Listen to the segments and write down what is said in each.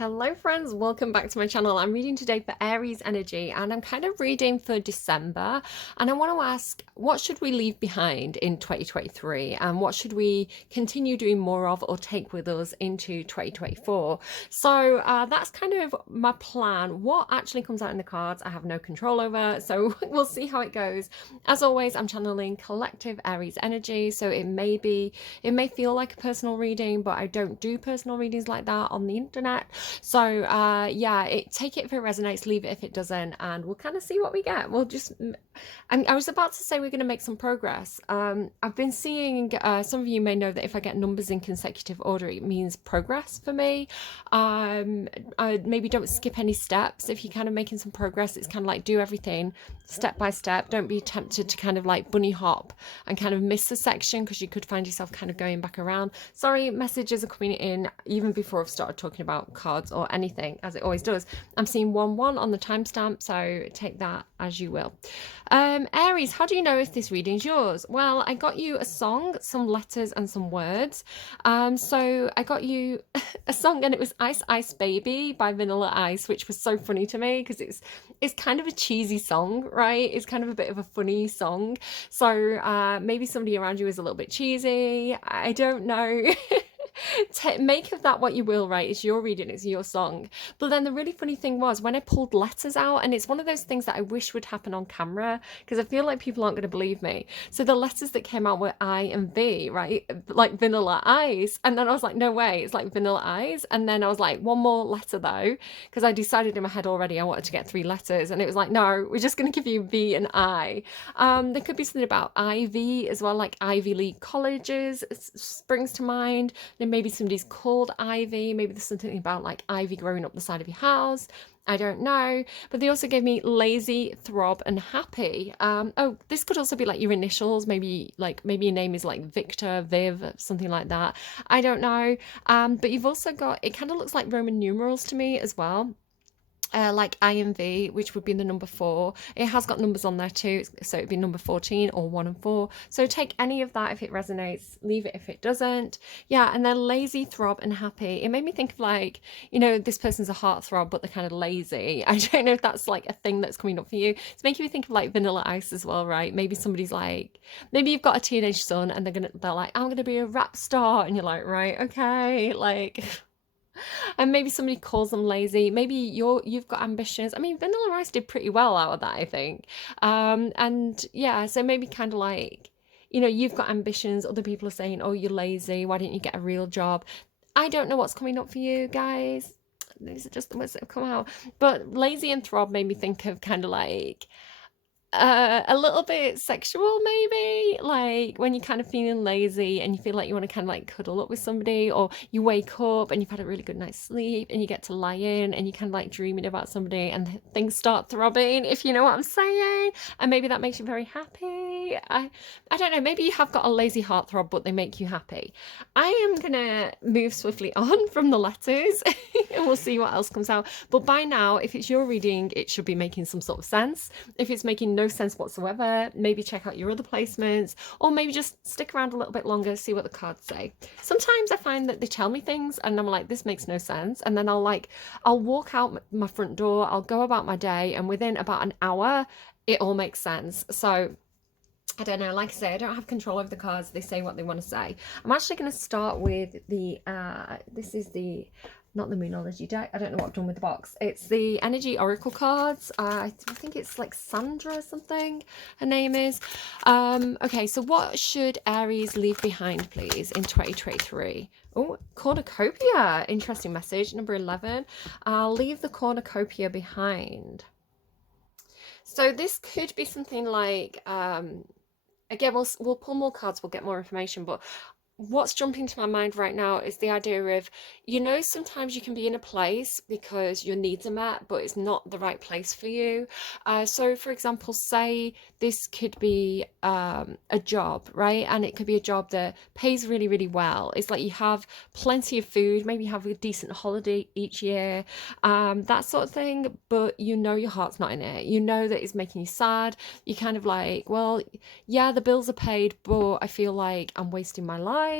Hello friends, welcome back to my channel. I'm reading today for Aries energy and I'm kind of reading for December, and I want to ask, what should we leave behind in 2023 and what should we continue doing more of or take with us into 2024? So that's kind of my plan. What actually comes out in the cards I have no control over, so we'll see how it goes. As always, I'm channeling collective Aries energy, so it may feel like a personal reading, but I don't do personal readings like that on the internet. So yeah, take it if it resonates, leave it if it doesn't, and we'll kind of see what we get. We'll just, I was about to say we're going to make some progress. I've been seeing, some of you may know that if I get numbers in consecutive order, it means progress for me. Maybe don't skip any steps. If you're kind of making some progress, it's kind of like do everything step by step. Don't be tempted to kind of like bunny hop and kind of miss a section, because you could find yourself kind of going back around. Sorry, messages are coming in even before I've started talking about cards or anything, as it always does. I'm seeing 1-1 on the timestamp, so take that as you will. Aries, how do you know if this reading's yours? Well, I got you a song, some letters and some words. So I got you a song, and it was Ice Ice Baby by Vanilla Ice, which was so funny to me because it's kind of a cheesy song, right? It's kind of a bit of a funny song. So maybe somebody around you is a little bit cheesy. I don't know. Make of that what you will, right? It's your reading, it's your song. But then the really funny thing was when I pulled letters out, and it's one of those things that I wish would happen on camera because I feel like people aren't going to believe me. So the letters that came out were I and V, right? Like Vanilla Ice. And then I was like, no way, it's like Vanilla Eyes. And then I was like, one more letter though, because I decided in my head already I wanted to get 3 letters. And it was like, no, we're just going to give you V and I. There could be something about Ivy as well, like Ivy League colleges springs to mind. Then maybe somebody's called Ivy. Maybe there's something about like ivy growing up the side of your house. I don't know. But they also gave me lazy, throb, and happy. Oh, this could also be like your initials. Maybe your name is like Victor, Viv, something like that. I don't know. But you've also got, it kind of looks like Roman numerals to me as well. Like I and V, which would be the number 4. It has got numbers on there too, so it'd be number 14 or 1 and 4. So take any of that if it resonates, leave it if it doesn't. Yeah, and then lazy, throb, and happy. It made me think of like, this person's a heartthrob, but they're kind of lazy. I don't know if that's like a thing that's coming up for you. It's making me think of like Vanilla Ice as well, right? Maybe somebody's like, maybe you've got a teenage son and they're like, I'm gonna be a rap star, and you're like, right, okay, like. And maybe somebody calls them lazy. Maybe you've got ambitions. I mean, Vanilla Rice did pretty well out of that, I think. And yeah, so maybe kind of like, you've got ambitions. Other people are saying, oh, you're lazy. Why didn't you get a real job? I don't know what's coming up for you guys. These are just the words that have come out. But lazy and throb made me think of kind of like a little bit sexual, maybe, like when you're kind of feeling lazy and you feel like you want to kind of like cuddle up with somebody, or you wake up and you've had a really good night's sleep and you get to lie in and you kind of like dreaming about somebody and things start throbbing, if you know what I'm saying, and maybe that makes you very happy. I don't know, maybe you have got a lazy heartthrob but they make you happy. I am gonna move swiftly on from the letters and we'll see what else comes out. But by now, if it's your reading, it should be making some sort of sense. If it's making no sense whatsoever, maybe check out your other placements, or maybe just stick around a little bit longer, see what the cards say. Sometimes I find that they tell me things and I'm like, this makes no sense, and then I'll walk out my front door, I'll go about my day, and within about an hour it all makes sense. So I don't know, like I say, I don't have control over the cards. They say what they want to say. I'm actually going to start with the this is the, not the Moonology deck. I don't know what I've done with the box. It's the Energy Oracle cards. I think it's like Sandra or something, her name is. Okay, so what should Aries leave behind, please, in 2023? Oh, cornucopia. Interesting message. Number 11. I'll leave the cornucopia behind. So this could be something like, again, we'll pull more cards, we'll get more information, but what's jumping to my mind right now is the idea of, sometimes you can be in a place because your needs are met, but it's not the right place for you. So for example, say this could be a job, right? And it could be a job that pays really, really well. It's like you have plenty of food, maybe you have a decent holiday each year, that sort of thing, but your heart's not in it. You know that it's making you sad. You're kind of like, well, yeah, the bills are paid, but I feel like I'm wasting my life.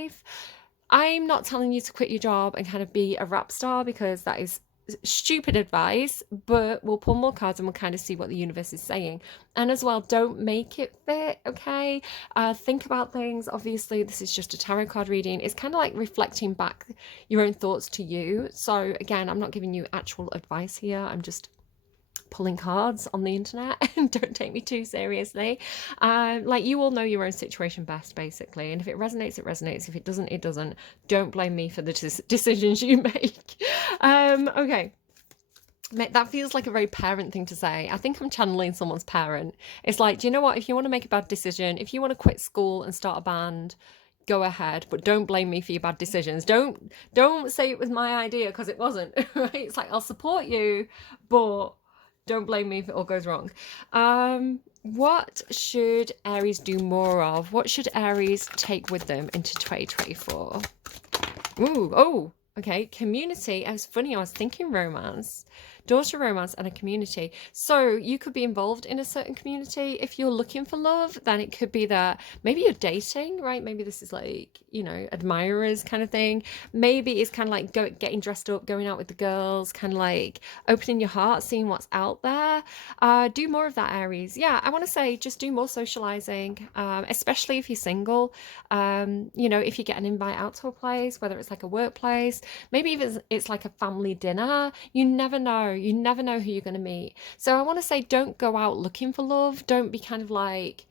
I'm not telling you to quit your job and kind of be a rap star, because that is stupid advice, but we'll pull more cards and we'll kind of see what the universe is saying. And as well, don't make it fit, okay? Think about things. Obviously, this is just a tarot card reading. It's kind of like reflecting back your own thoughts to you. So again, I'm not giving you actual advice here. I'm just pulling cards on the internet, and don't take me too seriously. Like, you all know your own situation best, basically, and if it resonates, it resonates. If it doesn't, it doesn't. Don't blame me for the decisions you make. Okay, that feels like a very parent thing to say. I think I'm channeling someone's parent. It's like, do you know what, if you want to make a bad decision, if you want to quit school and start a band, go ahead, but don't blame me for your bad decisions. Don't say it was my idea, because it wasn't. Right? It's like, I'll support you, but don't blame me if it all goes wrong. What should Aries do more of? What should Aries take with them into 2024? Ooh, oh, okay. Community. It was funny. I was thinking romance, daughter romance, and a community. So you could be involved in a certain community. If you're looking for love, then it could be that maybe you're dating, right? Maybe this is like, you know, admirers kind of thing. Maybe it's kind of like getting dressed up, going out with the girls, kind of like opening your heart, seeing what's out there. Do more of that, Aries. Yeah, I want to say just do more socializing, especially if you're single. You know, if you get an invite out to a place, whether it's like a workplace, maybe even it's like a family dinner, you never know. You never know who you're going to meet. So I want to say, don't go out looking for love. Don't be kind of like,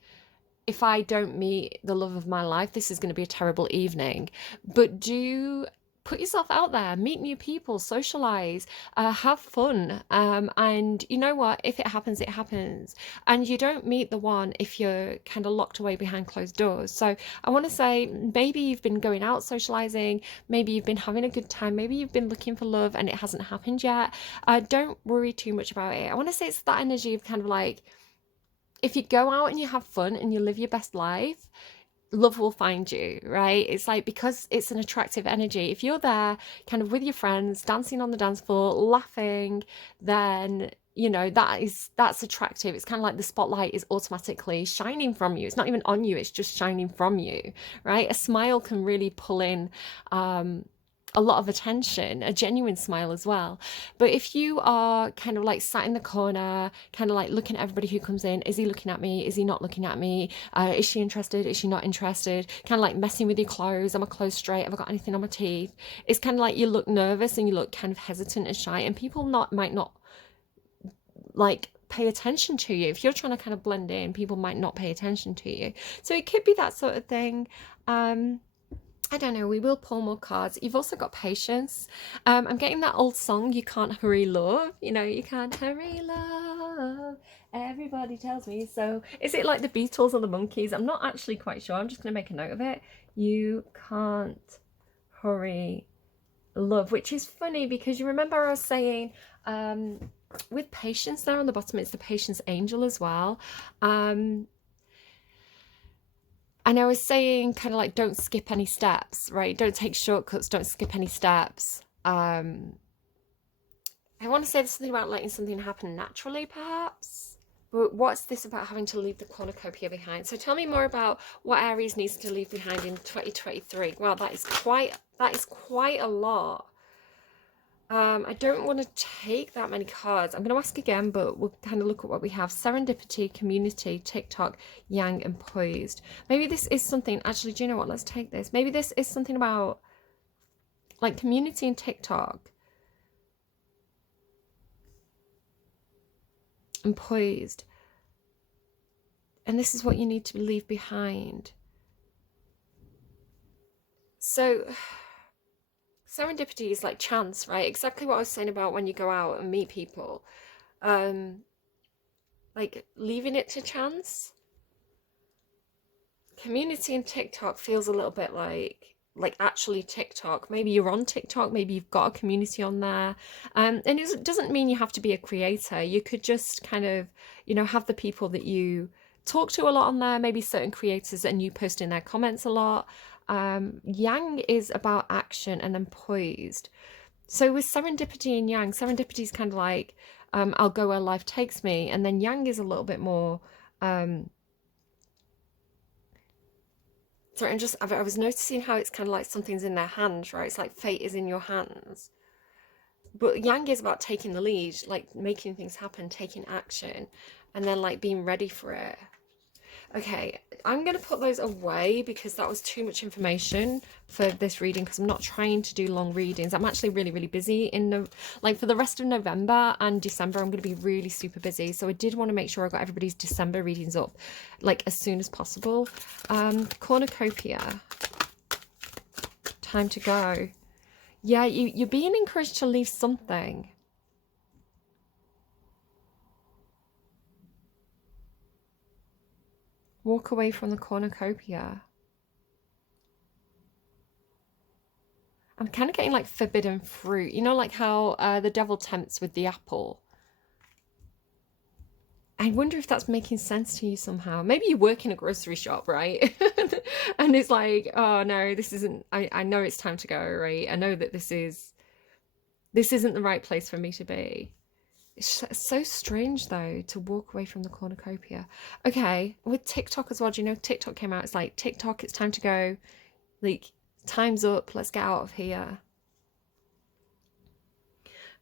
if I don't meet the love of my life, this is going to be a terrible evening. But do put yourself out there, meet new people, socialize, have fun. And you know what? If it happens, it happens. And you don't meet the one if you're kind of locked away behind closed doors. So I want to say, maybe you've been going out socializing, maybe you've been having a good time, maybe you've been looking for love and it hasn't happened yet. Don't worry too much about it. I want to say it's that energy of kind of like, if you go out and you have fun and you live your best life, love will find you, right? It's like, because it's an attractive energy. If you're there kind of with your friends, dancing on the dance floor, laughing, then you know that's attractive. It's kind of like the spotlight is automatically shining from you. It's not even on you, it's just shining from you, right? A smile can really pull in a lot of attention, a genuine smile as well. But if you are kind of like sat in the corner, kind of like looking at everybody who comes in, is he looking at me? Is he not looking at me? Is she interested? Is she not interested? Kind of like messing with your clothes. Are my clothes straight? Have I got anything on my teeth? It's kind of like you look nervous and you look kind of hesitant and shy, and people might not like pay attention to you. If you're trying to kind of blend in, people might not pay attention to you. So it could be that sort of thing. I don't know, we will pull more cards. You've also got patience. I'm getting that old song, You Can't Hurry Love. You know, you can't hurry love, everybody tells me so. Is it like the Beatles or the Monkeys? I'm not actually quite sure. I'm just going to make a note of it. You can't hurry love, which is funny because you remember I was saying with patience there on the bottom, it's the patience angel as well. And I was saying kind of like, don't skip any steps, right? Don't take shortcuts, don't skip any steps. I want to say something about letting something happen naturally, perhaps. But what's this about having to leave the cornucopia behind? So tell me more about what Aries needs to leave behind in 2023. Wow, that is quite a lot. I don't want to take that many cards. I'm going to ask again, but we'll kind of look at what we have. Serendipity, community, TikTok, yang, and poised. Maybe this is something, actually, do you know what? Let's take this. Maybe this is something about like community and TikTok. And poised. And this is what you need to leave behind. So serendipity is like chance, right? Exactly what I was saying about when you go out and meet people. Like leaving it to chance. Community and TikTok feels a little bit like actually TikTok. Maybe you're on TikTok, maybe you've got a community on there. And it doesn't mean you have to be a creator. You could just kind of, you know, have the people that you talk to a lot on there, maybe certain creators, and you post in their comments a lot. Yang is about action, and then poised. So with serendipity and yang, serendipity is kind of like, I'll go where life takes me. And then yang is a little bit more, sorry, I was noticing how it's kind of like something's in their hands, right? It's like fate is in your hands. But Yang is about taking the lead, like making things happen, taking action, and then like being ready for it. Okay, I'm going to put those away because that was too much information for this reading, because I'm not trying to do long readings. I'm actually really, really busy like for the rest of November and December. I'm going to be really super busy. So I did want to make sure I got everybody's December readings up like as soon as possible. Cornucopia. Time to go. Yeah, you're being encouraged to leave something. Walk away from the cornucopia. I'm kind of getting like forbidden fruit. You know, like how the devil tempts with the apple. I wonder if that's making sense to you somehow. Maybe you work in a grocery shop, right? And it's like, oh no, this isn't, I know it's time to go, right? I know that this isn't the right place for me to be. It's so strange though to walk away from the cornucopia. Okay, with TikTok as well, do you know TikTok came out? It's like, TikTok, it's time to go. Like, time's up, let's get out of here.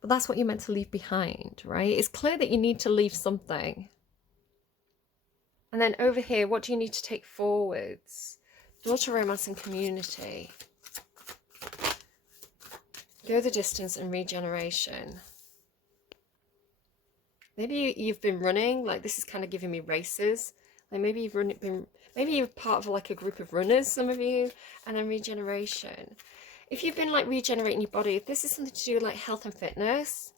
But that's what you're meant to leave behind, right? It's clear that you need to leave something. And then over here, what do you need to take forwards? Daughter, romance, and community. Go the distance and regeneration. Maybe you've been running, like this is kind of giving me races. Like maybe maybe you're part of like a group of runners, some of you, and then regeneration. If you've been like regenerating your body, if this is something to do with like health and fitness,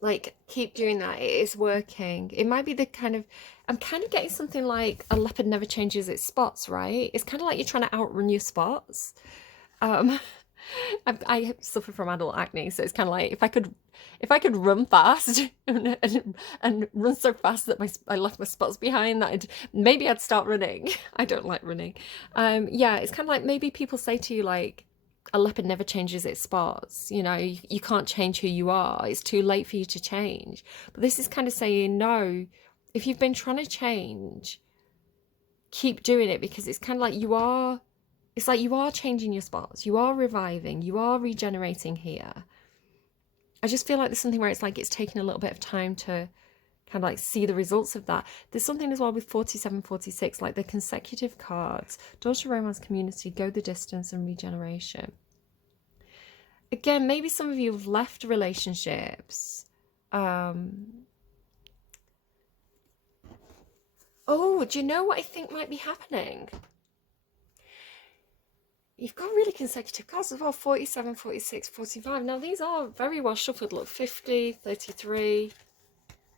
like keep doing that. It is working. It might be the kind of, I'm kind of getting something like a leopard never changes its spots, right? It's kind of like you're trying to outrun your spots. I suffer from adult acne, so it's kind of like if I could run fast and run so fast that I left my spots behind, that maybe I'd start running. I don't like running. Yeah, it's kind of like maybe people say to you like, a leopard never changes its spots. You know, you can't change who you are. It's too late for you to change. But this is kind of saying, no, if you've been trying to change, keep doing it, because it's kind of like it's like you are changing your spots. You are reviving. You are regenerating here. I just feel like there's something where it's like it's taking a little bit of time to kind of like see the results of that. There's something as well with 47, 46, like the consecutive cards. Daughter, romance, community, go the distance, and regeneration. Again, maybe some of you have left relationships. Oh, do you know what I think might be happening? You've got really consecutive cards as well. 47, 46, 45. Now, these are very well shuffled. Look, 50, 33,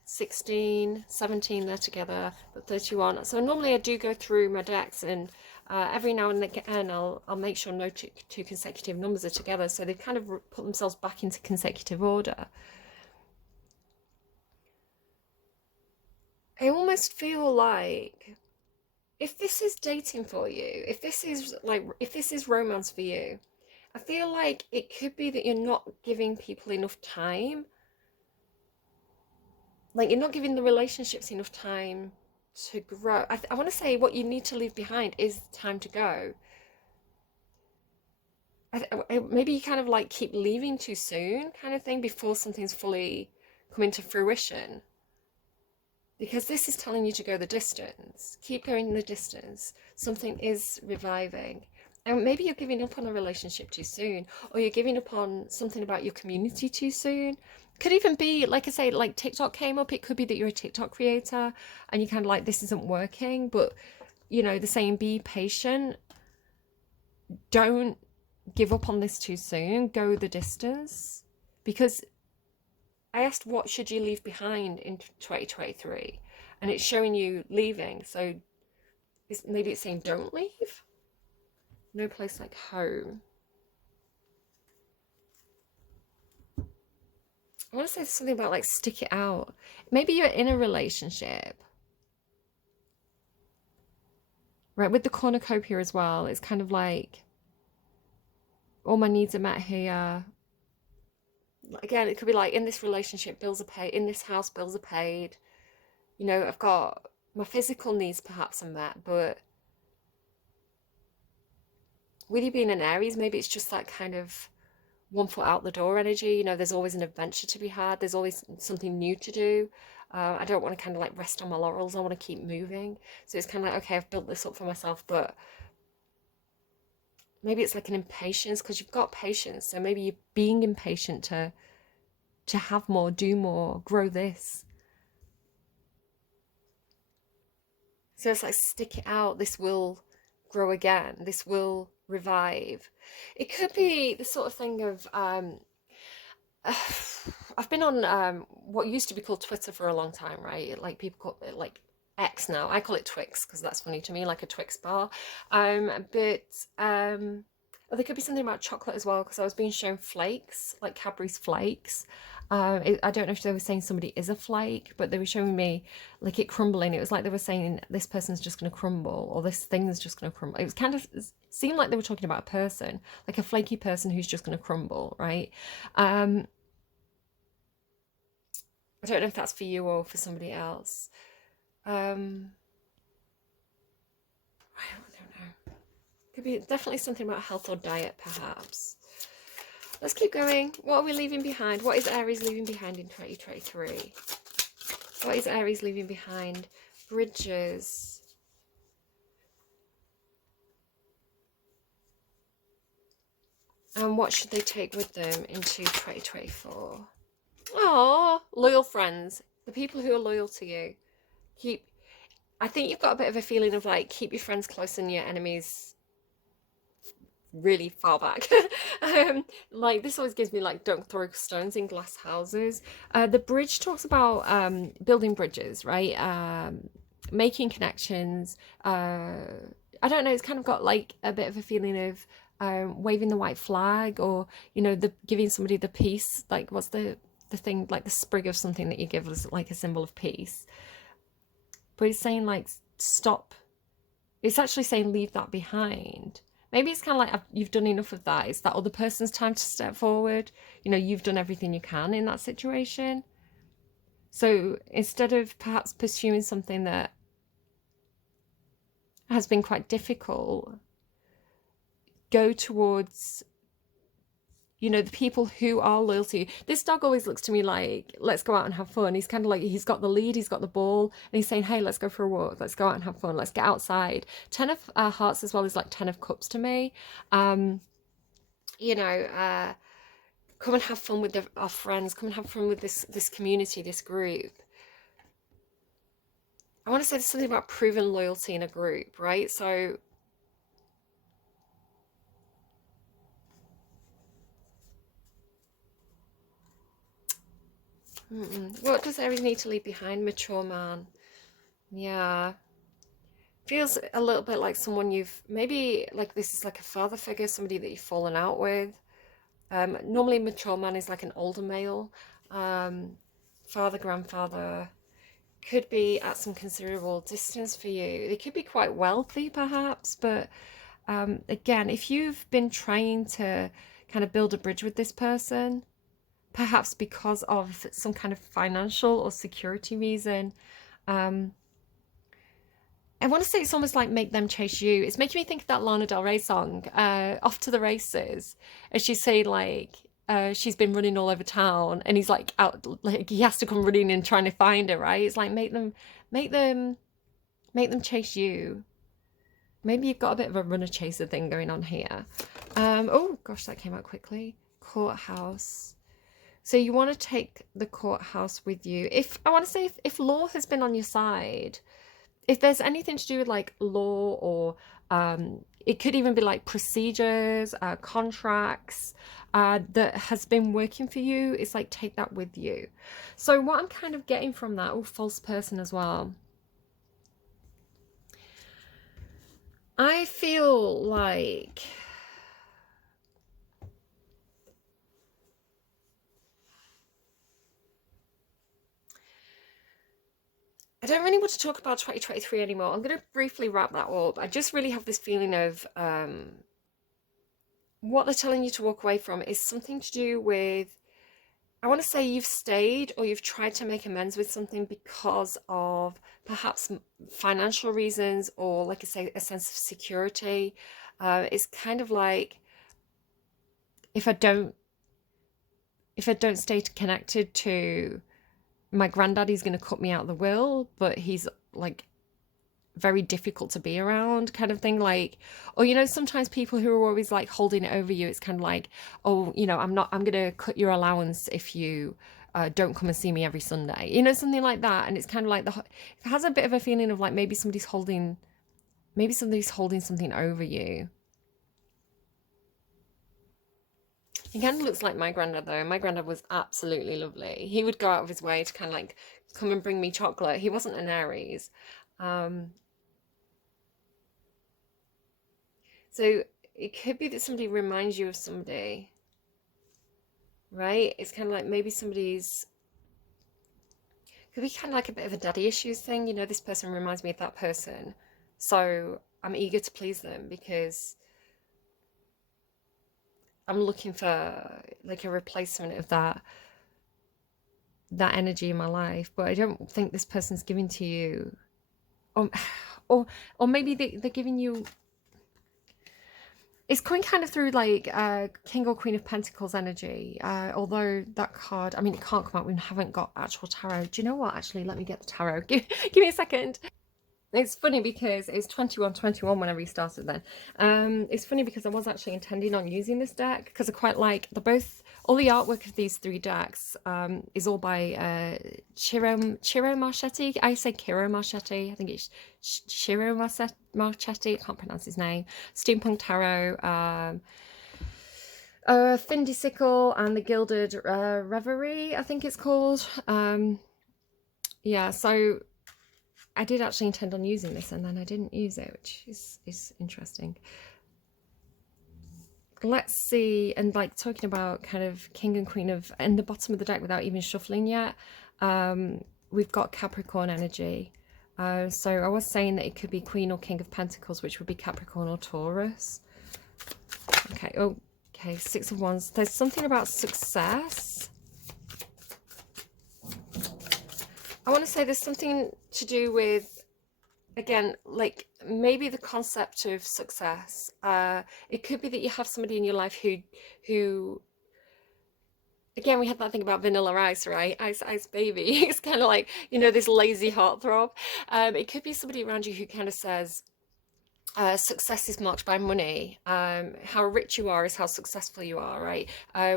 16, 17, they're together, but 31. So normally I do go through my decks, and every now and again I'll make sure no two consecutive numbers are together, so they've kind of put themselves back into consecutive order. I almost feel like if this is dating for you, if this is romance for you, I feel like it could be that you're not giving people enough time. Like you're not giving the relationships enough time to grow. I want to say what you need to leave behind is time to go. Maybe you kind of like keep leaving too soon kind of thing before something's fully come into fruition. Because this is telling you to go the distance. Keep going the distance. Something is reviving. And maybe you're giving up on a relationship too soon, or you're giving up on something about your community too soon. Could even be, like I say, like TikTok came up. It could be that you're a TikTok creator and you kind of like, this isn't working. But, you know, the saying, be patient. Don't give up on this too soon. Go the distance. Because I asked, what should you leave behind in 2023? And it's showing you leaving. So maybe it's saying, don't leave. No place like home. I want to say something about like stick it out. Maybe you're in a relationship. Right, with the cornucopia as well. It's kind of like, all my needs are met here. Again, it could be like, in this relationship, bills are paid. In this house, bills are paid. You know, I've got my physical needs perhaps are met, but with you being an Aries, maybe it's just that kind of one foot out the door energy. You know, there's always an adventure to be had. There's always something new to do. I don't want to kind of like rest on my laurels. I want to keep moving. So it's kind of like, okay, I've built this up for myself, but maybe it's like an impatience because you've got patience. So maybe you're being impatient to have more, do more, grow this. So it's like stick it out. This will grow again. This will revive. It could be the sort of thing of I've been on what used to be called Twitter for a long time, right? Like people call it like X now. I call it Twix because that's funny to me, like a Twix bar. But oh, there could be something about chocolate as well because I was being shown flakes, like Cadbury's flakes. I don't know if they were saying somebody is a flake, but they were showing me like it crumbling. It was like they were saying this person's just going to crumble or this thing is just going to crumble. It was kind of it seemed like they were talking about a person, like a flaky person who's just going to crumble, right? Um, I don't know if that's for you or for somebody else. Um, I don't know. Could be definitely something about health or diet, perhaps. Let's keep going. What are we leaving behind? What is Aries leaving behind in 2023? What is Aries leaving behind? Bridges. And what should they take with them into 2024? Oh, loyal friends. The people who are loyal to you. Keep. I think you've got a bit of a feeling of like keep your friends close and your enemies really far back. Like this always gives me like don't throw stones in glass houses. The bridge talks about building bridges, right? Making connections. I don't know. It's kind of got like a bit of a feeling of waving the white flag, or you know, the giving somebody the peace. Like what's the thing like the sprig of something that you give as like a symbol of peace. But it's saying like stop. It's actually saying leave that behind. Maybe it's kind of like you've done enough of that. It's that other person's time to step forward. You know, you've done everything you can in that situation. So instead of perhaps pursuing something that has been quite difficult, go towards, you know, the people who are loyal to you. This dog always looks to me like, let's go out and have fun. He's kind of like, he's got the lead, he's got the ball, and he's saying, hey, let's go for a walk, let's go out and have fun, let's get outside. 10 of hearts as well is like 10 of cups to me. You know, come and have fun with our friends, come and have fun with this community, this group. I want to say there's something about proven loyalty in a group, right? So what does Aries need to leave behind? Mature man. Yeah. Feels a little bit like someone you've maybe like this is like a father figure, somebody that you've fallen out with. Normally mature man is like an older male. Father, grandfather could be at some considerable distance for you. They could be quite wealthy perhaps, but again, if you've been trying to kind of build a bridge with this person, perhaps because of some kind of financial or security reason, I want to say it's almost like make them chase you. It's making me think of that Lana Del Rey song, Off to the Races. And she's saying like, she's been running all over town and he's like out, like he has to come running and trying to find her, right? It's like make them chase you. Maybe you've got a bit of a runner chaser thing going on here. Oh gosh, that came out quickly. Courthouse. So you want to take the courthouse with you. If I want to say if law has been on your side, if there's anything to do with like law or it could even be like procedures, contracts that has been working for you, it's like take that with you. So what I'm kind of getting from that, oh, false person as well. I feel like I don't really want to talk about 2023 anymore. I'm going to briefly wrap that up. I just really have this feeling of what they're telling you to walk away from is something to do with, I want to say you've stayed or you've tried to make amends with something because of perhaps financial reasons or, like I say, a sense of security. It's kind of like, if I don't if I don't stay connected to my granddad, he's going to cut me out of the will, but he's like very difficult to be around kind of thing. Like, or, you know, sometimes people who are always like holding it over you, it's kind of like, oh, you know, I'm going to cut your allowance if you don't come and see me every Sunday, you know, something like that. And it's kind of like it has a bit of a feeling of like maybe somebody's holding something over you. He kind of looks like my granddad though. My granddad was absolutely lovely. He would go out of his way to kind of like come and bring me chocolate. He wasn't an Aries. Um, so it could be that somebody reminds you of somebody, right? It's kind of like maybe somebody's, could be kind of like a bit of a daddy issues thing. You know, this person reminds me of that person. So I'm eager to please them because I'm looking for like a replacement of that energy in my life, but I don't think this person's giving to you, or or maybe they're giving you. It's coming kind of through like King or Queen of Pentacles energy. Although that card, I mean, it can't come out. We haven't got actual tarot. Do you know what? Actually, let me get the tarot. Give me a second. It's funny because it's 21/21 when I restarted then. It's funny because I was actually intending on using this deck because I quite like all the artwork of these three decks is all by Ciro Marchetti. I say Kiro Marchetti. I think it's Ciro Marchetti. I can't pronounce his name. Steampunk Tarot, Fwiend Sickle, and the Gilded Reverie, I think it's called. Yeah, so I did actually intend on using this and then I didn't use it, which is interesting. Let's see, and like talking about kind of King and Queen of, in the bottom of the deck without even shuffling yet, we've got Capricorn energy. So I was saying that it could be Queen or King of Pentacles, which would be Capricorn or Taurus. Okay, okay, Six of Wands. There's something about success. I want to say there's something to do with, again, like maybe the concept of success. It could be that you have somebody in your life who, again, we had that thing about Vanilla Ice, right? Ice baby. It's kind of like, you know, this lazy heartthrob. It could be somebody around you who kind of says, success is marked by money. How rich you are is how successful you are, right?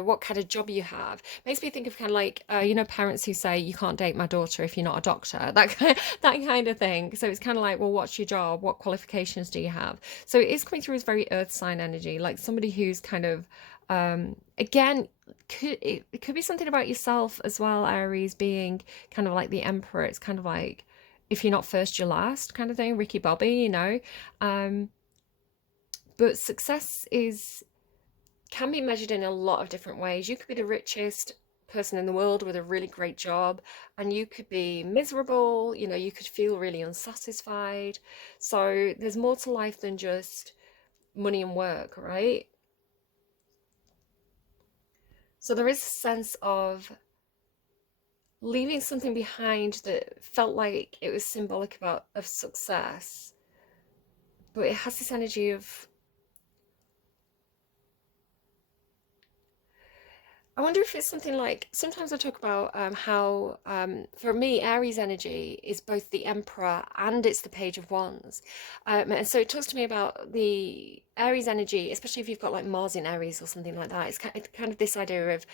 What kind of job you have. Makes me think of kind of like, you know, parents who say you can't date my daughter if you're not a doctor, that kind of thing. So it's kind of like, well, what's your job? What qualifications do you have? So it is coming through as very earth sign energy, like somebody who's kind of, again, it could be something about yourself as well, Aries, being kind of like the emperor. It's kind of like, if you're not first, you're last kind of thing, Ricky Bobby, you know. But success can be measured in a lot of different ways. You could be the richest person in the world with a really great job, and you could be miserable, you know, you could feel really unsatisfied. So there's more to life than just money and work, right? So there is a sense of leaving something behind that felt like it was symbolic of success, but it has this energy of, I wonder if it's something like, sometimes I talk about how for me Aries energy is both the Emperor and it's the Page of Wands, and so it talks to me about the Aries energy, especially if you've got like Mars in Aries or something like that. It's kind of this idea of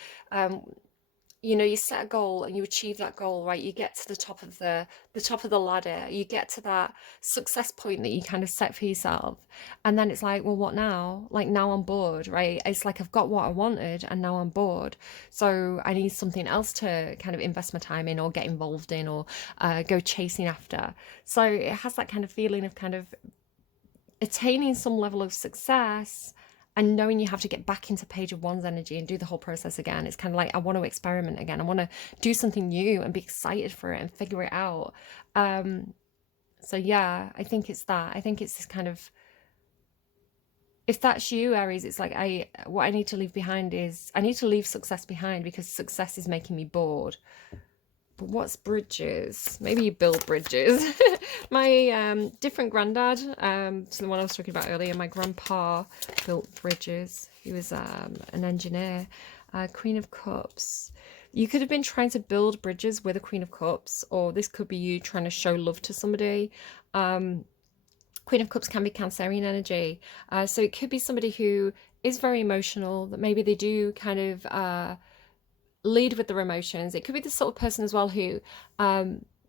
you know, you set a goal and you achieve that goal, right? You get to the top of the ladder. You get to that success point that you kind of set for yourself. And then it's like, well, what now? Like now I'm bored, right? It's like I've got what I wanted and now I'm bored. So I need something else to kind of invest my time in or get involved in or go chasing after. So it has that kind of feeling of kind of attaining some level of success and knowing you have to get back into Page of Wands energy and do the whole process again. It's kind of like, I want to experiment again. I want to do something new and be excited for it and figure it out. So yeah, I think it's that. I think it's this kind of, if that's you, Aries, it's like what I need to leave behind is, I need to leave success behind because success is making me bored. But what's bridges? Maybe you build bridges. My different granddad, to the one I was talking about earlier, my grandpa built bridges. He was an engineer. Queen of Cups. You could have been trying to build bridges with a Queen of Cups, or this could be you trying to show love to somebody. Queen of Cups can be Cancerian energy. So it could be somebody who is very emotional, that maybe they do kind of lead with their emotions. It could be the sort of person as well who,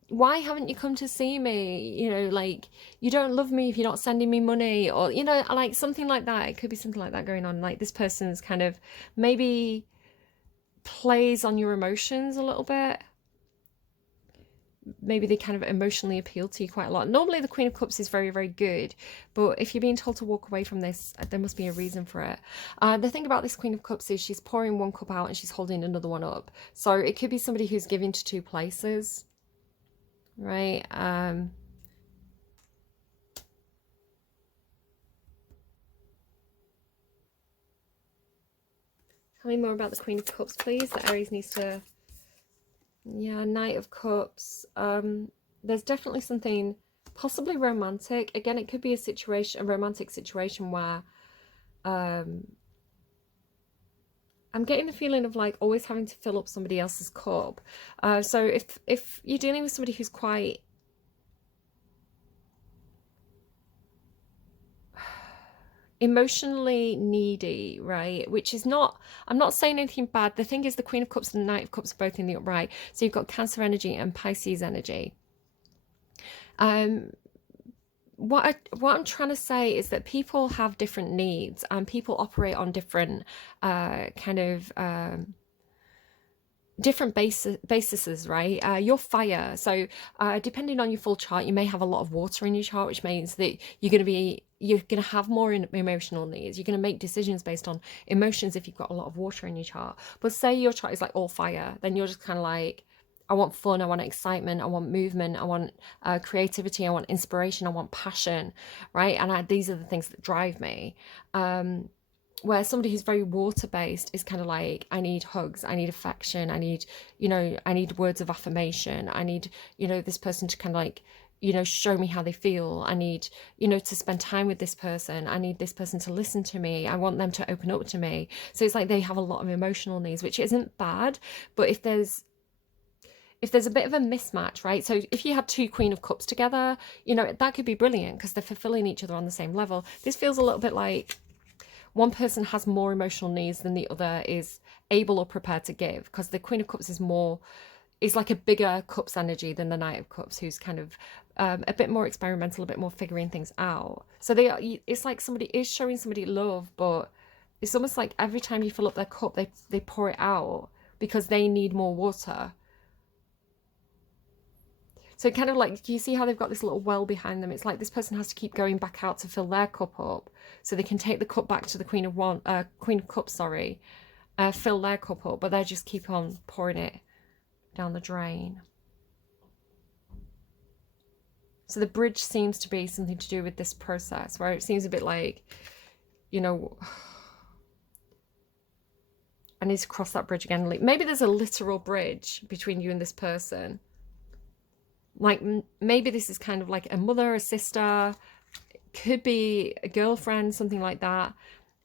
why haven't you come to see me? You know, like, you don't love me if you're not sending me money, or, you know, like something like that. It could be something like that going on. Like this person's kind of maybe plays on your emotions a little bit. Maybe they kind of emotionally appeal to you quite a lot. Normally the Queen of Cups is very, very good, but if you're being told to walk away from this, there must be a reason for it. The thing about this Queen of Cups is she's pouring one cup out and she's holding another one up. So it could be somebody who's giving to two places, right? Tell me more about the Queen of Cups, please. The Aries needs to... Yeah, Knight of Cups. There's definitely something possibly romantic. Again, it could be a romantic situation where I'm getting the feeling of like always having to fill up somebody else's cup. So if you're dealing with somebody who's quite emotionally needy, right, which is not, I'm not saying anything bad. The thing is, the Queen of Cups and the Knight of Cups are both in the upright, so you've got Cancer energy and Pisces energy. What I'm trying to say is that people have different needs and people operate on different different bases, right? You're fire, so depending on your full chart, you may have a lot of water in your chart, which means that you're gonna have more emotional needs. You're gonna make decisions based on emotions if you've got a lot of water in your chart. But say your chart is like all fire, then you're just kind of like, I want fun, I want excitement, I want movement, I want creativity, I want inspiration, I want passion, right? And these are the things that drive me. Where somebody who's very water based is kind of like, I need hugs, I need affection, I need, you know, I need words of affirmation, I need, you know, this person to kind of like, you know, show me how they feel, I need, you know, to spend time with this person, I need this person to listen to me, I want them to open up to me. So it's like they have a lot of emotional needs, which isn't bad, but if there's a bit of a mismatch, right? So if you had two Queen of Cups together, you know, that could be brilliant because they're fulfilling each other on the same level. This feels a little bit like one person has more emotional needs than the other is able or prepared to give, because the Queen of Cups is like a bigger Cups energy than the Knight of Cups, who's kind of a bit more experimental, a bit more figuring things out. So it's like somebody is showing somebody love, but it's almost like every time you fill up their cup, they pour it out because they need more water. So kind of like, you see how they've got this little well behind them? It's like this person has to keep going back out to fill their cup up so they can take the cup back to the Queen of Cups, fill their cup up, but they just keep on pouring it down the drain. So the bridge seems to be something to do with this process, where it seems a bit like, you know, I need to cross that bridge again. Maybe there's a literal bridge between you and this person. Like maybe this is kind of like a mother, a sister, could be a girlfriend, something like that.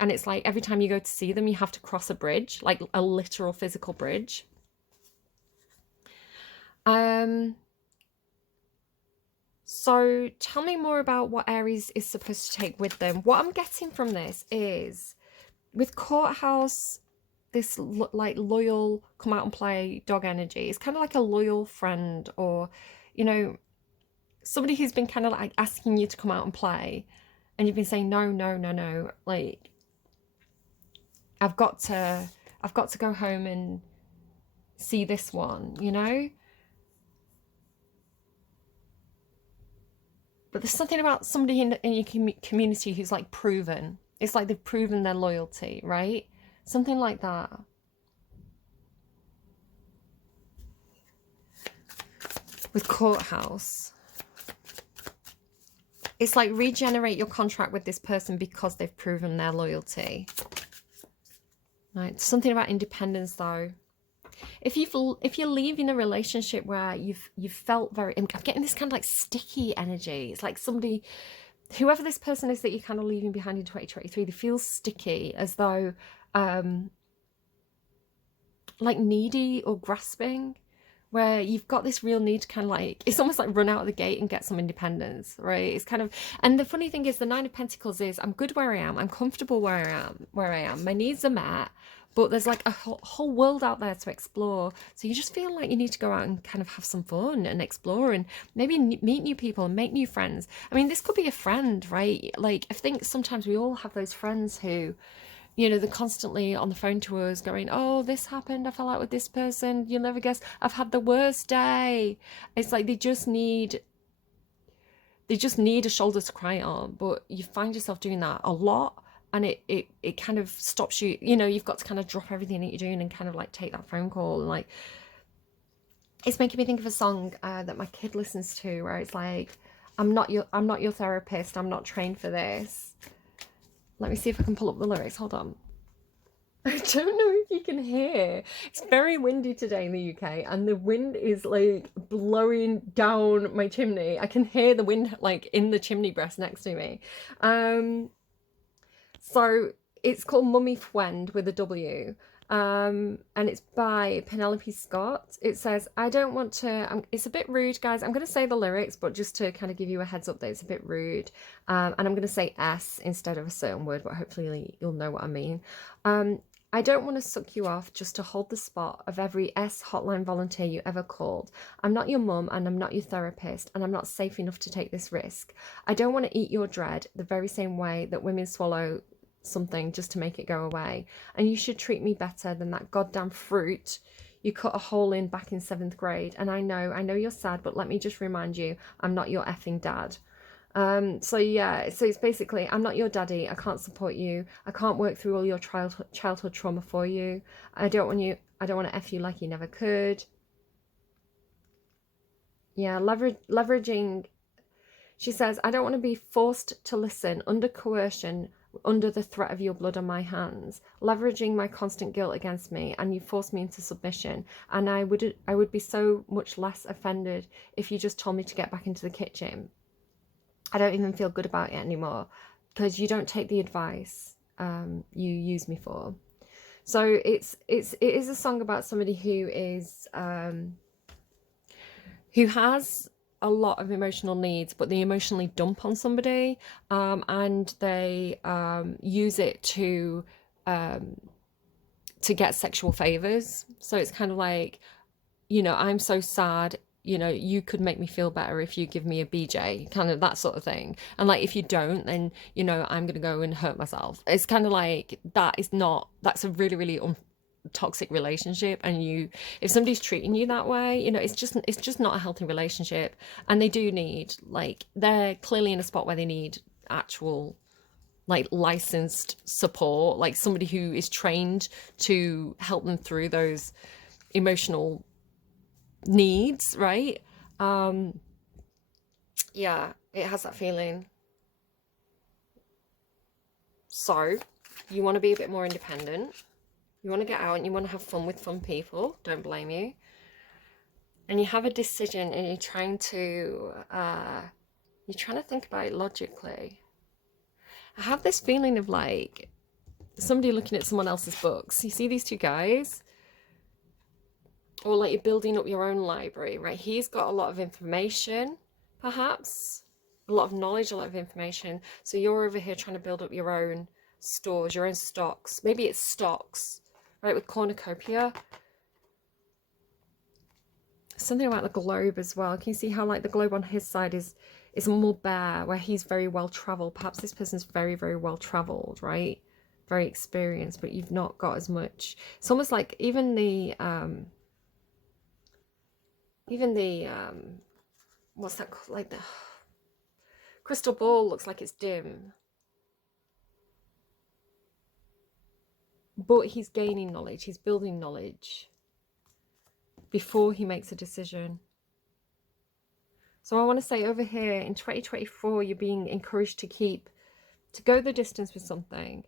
And it's like every time you go to see them, you have to cross a bridge, like a literal physical bridge. So tell me more about what Aries is supposed to take with them. What I'm getting from this is, with Courthouse, this like loyal, come out and play dog energy. It's kind of like a loyal friend, or, you know, somebody who's been kind of like asking you to come out and play, and you've been saying no, no, no, no. Like, I've got to go home and see this one, you know. But there's something about somebody in your community who's like proven. It's like they've proven their loyalty, right? Something like that. With Courthouse, it's like regenerate your contract with this person because they've proven their loyalty. Right. Something about independence though. If you're leaving a relationship where you've felt very, I'm getting this kind of like sticky energy. It's like somebody, whoever this person is that you're kind of leaving behind in 2023, they feel sticky, as though like needy or grasping, where you've got this real need to kind of like, it's almost like run out of the gate and get some independence, right? It's kind of, and the funny thing is the Nine of Pentacles is, I'm good where I am, I'm comfortable where I am, my needs are met, but there's like a whole world out there to explore. So you just feel like you need to go out and kind of have some fun and explore and maybe meet new people and make new friends. I mean, this could be a friend, right? Like, I think sometimes we all have those friends who, you know, they're constantly on the phone to us going, oh, this happened, I fell out with this person, you'll never guess, I've had the worst day. It's like they just need a shoulder to cry on. But you find yourself doing that a lot, and it kind of stops you, you know, you've got to kind of drop everything that you're doing and kind of like take that phone call. And like, it's making me think of a song that my kid listens to, where it's like, I'm not your therapist, I'm not trained for this. Let me see if I can pull up the lyrics. Hold on. I don't know if you can hear. It's very windy today in the UK, and the wind is like blowing down my chimney. I can hear the wind like in the chimney breast next to me. So it's called Mummy Fwiend with a W. And it's by Penelope Scott. It says, I don't want to, it's a bit rude, guys. I'm going to say the lyrics, but just to kind of give you a heads up that it's a bit rude. And I'm going to say S instead of a certain word, but hopefully you'll know what I mean. I don't want to suck you off just to hold the spot of every S hotline volunteer you ever called. I'm not your mum and I'm not your therapist, and I'm not safe enough to take this risk. I don't want to eat your dread the very same way that women swallow something just to make it go away. And you should treat me better than that goddamn fruit you cut a hole in back in 7th grade. And I know you're sad, but let me just remind you, I'm not your effing dad. So yeah, so it's basically, I'm not your daddy, I can't support you, I can't work through all your childhood trauma for you, I don't want to F you like you never could. Yeah, leveraging, she says, I don't want to be forced to listen under coercion, under the threat of your blood on my hands, leveraging my constant guilt against me, and you force me into submission. And I would be so much less offended if you just told me to get back into the kitchen. I don't even feel good about it anymore because you don't take the advice you use me for. So it is a song about somebody who is who has a lot of emotional needs, but they emotionally dump on somebody, and they use it to get sexual favors. So it's kind of like, you know, I'm so sad, you know, you could make me feel better if you give me a BJ, kind of that sort of thing. And like, if you don't, then, you know, I'm gonna go and hurt myself. It's kind of like, that's a really, really toxic relationship. And if somebody's treating you that way, you know, it's just not a healthy relationship. And they do need, like, they're clearly in a spot where they need actual, like, licensed support, like somebody who is trained to help them through those emotional needs, right? Yeah, it has that feeling. So you want to be a bit more independent, you want to get out and you want to have fun with fun people, don't blame you, and you have a decision and you're trying to think about it logically. I have this feeling of like somebody looking at someone else's books. You see these two guys, or like you're building up your own library, right? He's got a lot of information, perhaps a lot of knowledge, a lot of information. So you're over here trying to build up your own stores, your own stocks. Maybe it's stocks, right? With cornucopia. Something about the globe as well. Can you see how like the globe on his side is more bare, where he's very well traveled? Perhaps this person's very, very well traveled, right? Very experienced, but you've not got as much. It's almost like even the what's that called? Like the crystal ball looks like it's dim, but he's gaining knowledge, he's building knowledge before he makes a decision. So I want to say over here in 2024, you're being encouraged to go the distance with something,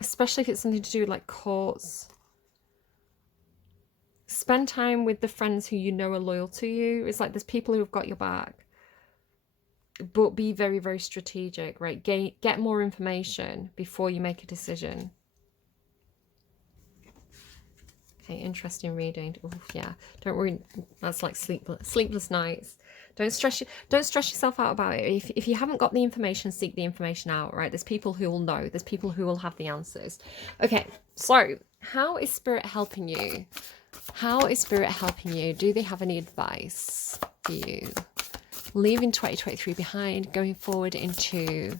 especially if it's something to do with like courts. Spend time with the friends who you know are loyal to you. It's like there's people who have got your back. but be very, very strategic, right? Get more information before you make a decision. Okay, interesting reading. Oh yeah, don't worry. That's like sleepless nights. Don't stress yourself out about it. If you haven't got the information, seek the information out, right? There's people who will know. There's people who will have the answers. Okay, so how is Spirit helping you? How is Spirit helping you? Do they have any advice for you? Leaving 2023 behind, going forward into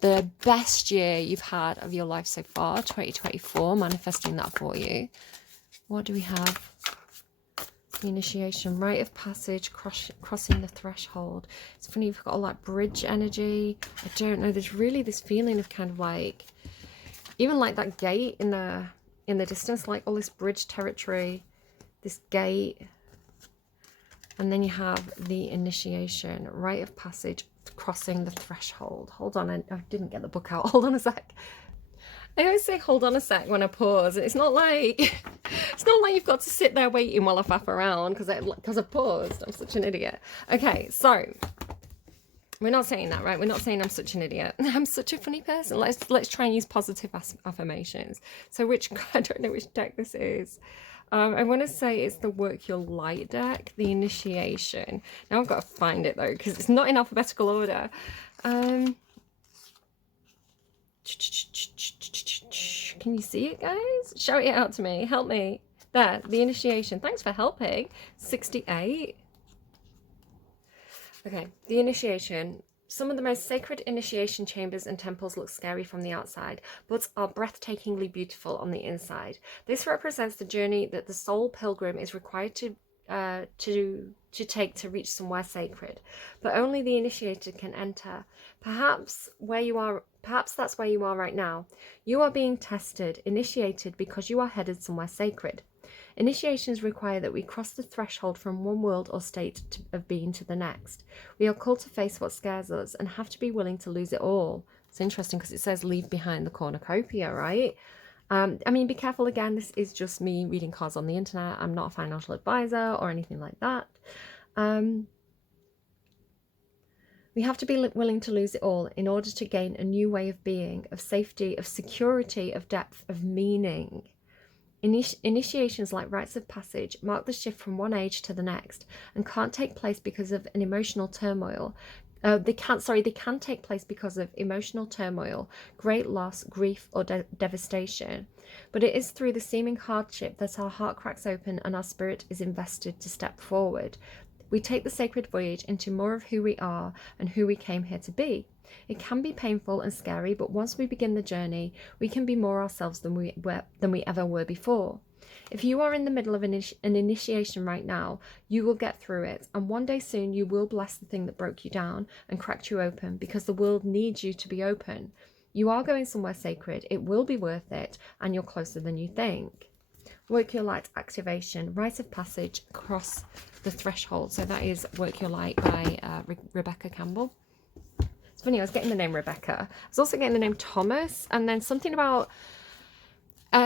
the best year you've had of your life so far, 2024, manifesting that for you. What do we have? The initiation, rite of passage, crossing the threshold. It's funny, you've got all that bridge energy. I don't know, there's really this feeling of kind of like, even like that gate in the distance, like all this bridge territory, this gate. And then you have the initiation, rite of passage, crossing the threshold. Hold on, I didn't get the book out. Hold on a sec. I always say hold on a sec when I pause. It's not like you've got to sit there waiting while I faff around because I've paused. I'm such an idiot. Okay, so we're not saying that, right? We're not saying I'm such an idiot. I'm such a funny person. Let's try and use positive affirmations. So I don't know which deck this is. I want to say it's the Work Your Light deck, the initiation. Now I've got to find it though because it's not in alphabetical order. Can you see it, guys? Shout it out to me. Help me. There, the initiation. Thanks for helping. 68. Okay, the initiation. Some of the most sacred initiation chambers and temples look scary from the outside, but are breathtakingly beautiful on the inside. This represents the journey that the soul pilgrim is required to take to reach somewhere sacred, but only the initiated can enter. Perhaps that's where you are right now. You are being tested, initiated, because you are headed somewhere sacred. Initiations require that we cross the threshold from one world or state of being to the next. We are called to face what scares us and have to be willing to lose it all. It's interesting because it says leave behind the cornucopia, right? I mean, be careful again. This is just me reading cards on the internet. I'm not a financial advisor or anything like that. We have to be willing to lose it all in order to gain a new way of being, of safety, of security, of depth, of meaning. Initiations like rites of passage mark the shift from one age to the next and can't take place because of an emotional turmoil. They can take place because of emotional turmoil, great loss, grief, or devastation. But it is through the seeming hardship that our heart cracks open and our spirit is invested to step forward. We take the sacred voyage into more of who we are and who we came here to be. It can be painful and scary, but once we begin the journey, we can be more ourselves than we ever were before. If you are in the middle of an initiation right now, you will get through it, and one day soon you will bless the thing that broke you down and cracked you open, because the world needs you to be open. You are going somewhere sacred. It will be worth it, and you're closer than you think. Work Your Light activation, rite of passage, cross the threshold. So that is Work Your Light by Rebecca Campbell. It's funny, I was getting the name Rebecca. I was also getting the name Thomas, and then something about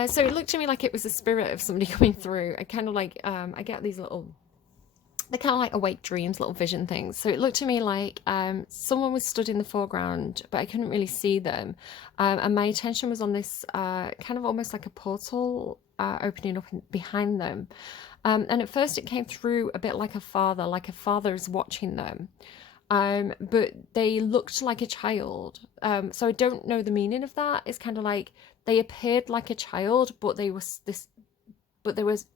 so it looked to me like it was the spirit of somebody coming through. I kind of like I get these little, they're kind of like awake dreams, little vision things. So it looked to me like someone was stood in the foreground, but I couldn't really see them, and my attention was on this kind of almost like a portal opening up behind them, and at first it came through a bit like a father is watching them, but they looked like a child, so I don't know the meaning of that. It's kind of like they appeared like a child, but they were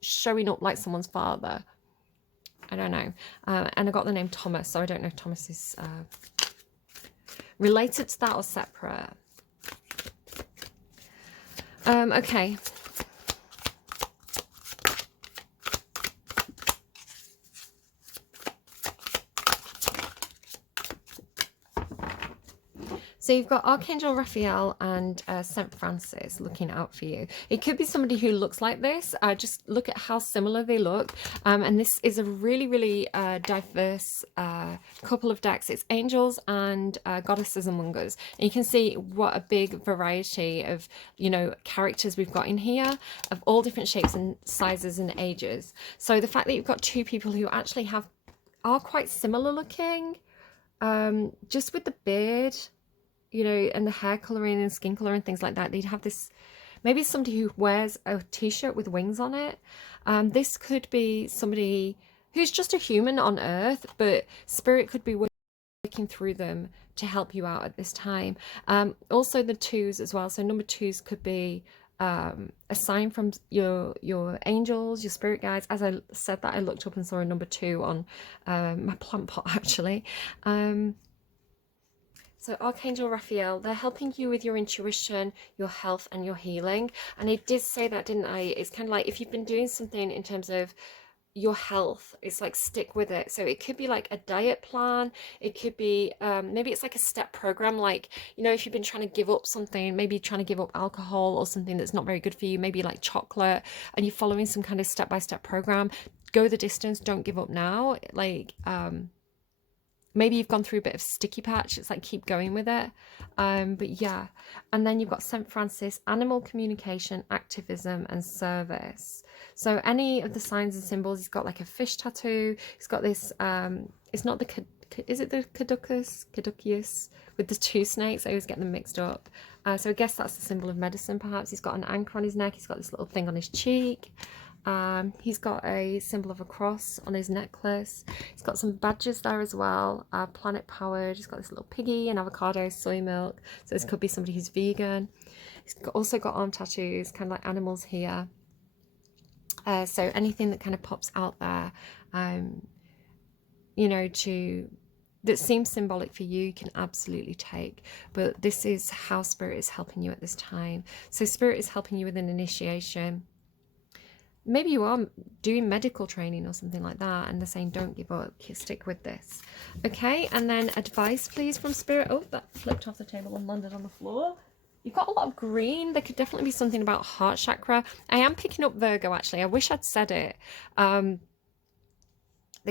showing up like someone's father. I don't know. And I got the name Thomas, so I don't know if Thomas is related to that or separate. Okay. So you've got Archangel Raphael and St. Francis looking out for you. It could be somebody who looks like this. Just look at how similar they look. And this is a really, really diverse couple of decks. It's angels and goddesses among us. And you can see what a big variety of, characters we've got in here, of all different shapes and sizes and ages. So the fact that you've got two people who actually are quite similar looking, just with the beard, you know, and the hair coloring and skin color and things like that, they'd have this, maybe somebody who wears a t-shirt with wings on it. This could be somebody who's just a human on Earth, but spirit could be working through them to help you out at this time. Also the twos as well. So number twos could be a sign from your angels, your spirit guides. As I said that, I looked up and saw a number two on my plant pot actually. So Archangel Raphael, they're helping you with your intuition, your health, and your healing. And I did say that, didn't I? It's kind of like if you've been doing something in terms of your health, it's like stick with it. So it could be like a diet plan. It could be maybe it's like a step program. Like, you know, if you've been trying to give up something, maybe trying to give up alcohol or something that's not very good for you, maybe like chocolate, and you're following some kind of step-by-step program. Go the distance, don't give up now. Like maybe you've gone through a bit of sticky patch. It's like keep going with it. But yeah, and then you've got St. Francis, animal communication, activism, and service. So any of the signs and symbols, he's got like a fish tattoo. He's got this. It's not the is it the caduceus with the two snakes? I always get them mixed up. So I guess that's the symbol of medicine. Perhaps he's got an anchor on his neck. He's got this little thing on his cheek. He's got a symbol of a cross on his necklace. He's got some badges there as well. Planet powered. He's got this little piggy and avocado, soy milk. So this could be somebody who's vegan. He's also got arm tattoos, kind of like animals here. So anything that kind of pops out there, you know, that seems symbolic for you, you can absolutely take. But this is how Spirit is helping you at this time. So Spirit is helping you with an initiation. Maybe you are doing medical training or something like that, and they're saying don't give up, stick with this. Okay, and then advice please from Spirit. Oh, that flipped off the table and landed on the floor. You've got a lot of green. There could definitely be something about heart chakra. I am picking up Virgo actually. I wish I'd said it. There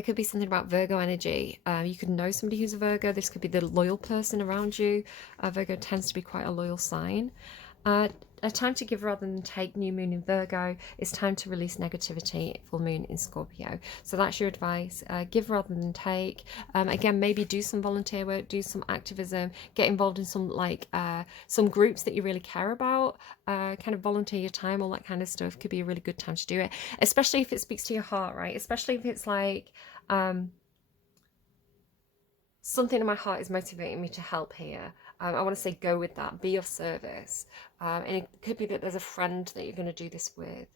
could be something about Virgo energy. You could know somebody who's a Virgo. This could be the loyal person around you. Virgo tends to be quite a loyal sign. A time to give rather than take, new moon in Virgo. It's time to release negativity, full moon in Scorpio. So that's your advice. Give rather than take. Again, maybe do some volunteer work, do some activism, get involved in some groups that you really care about, kind of volunteer your time, all that kind of stuff could be a really good time to do it, especially if it speaks to your heart, right? Especially if it's like, something in my heart is motivating me to help here. I want to say go with that, be of service. And it could be that there's a friend that you're going to do this with.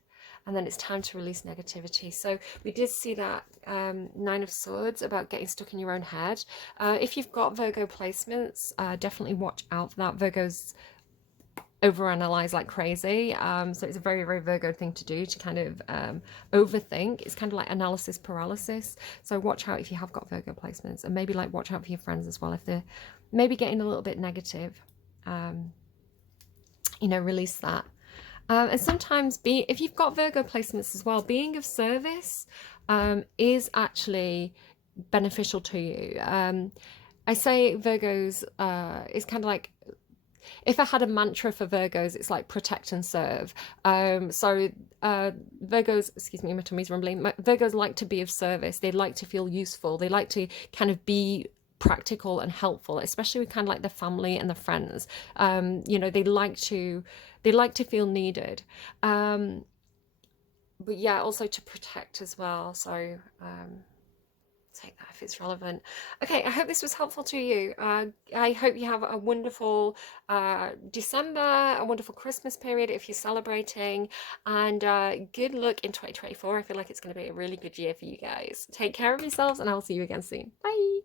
And then it's time to release negativity. So we did see that Nine of Swords about getting stuck in your own head. If you've got Virgo placements, definitely watch out for that. Virgo's overanalyze like crazy, so it's a very, very Virgo thing to do, to kind of overthink. It's kind of like analysis paralysis. So watch out if you have got Virgo placements, and maybe like watch out for your friends as well if they're maybe getting a little bit negative. You know, release that. And sometimes if you've got Virgo placements as well, being of service is actually beneficial to you. I say Virgos is kind of like, if I had a mantra for Virgos, it's like protect and serve. So Virgos, excuse me, my tummy's rumbling. Virgos like to be of service. They like to feel useful. They like to kind of be practical and helpful, especially with kind of like the family and the friends. You know, they like to feel needed. But yeah, also to protect as well. So take that if it's relevant. Okay, I hope this was helpful to you. I hope you have a wonderful December, a wonderful Christmas period if you're celebrating, and good luck in 2024. I feel like it's going to be a really good year for you guys. Take care of yourselves, and I'll see you again soon. Bye.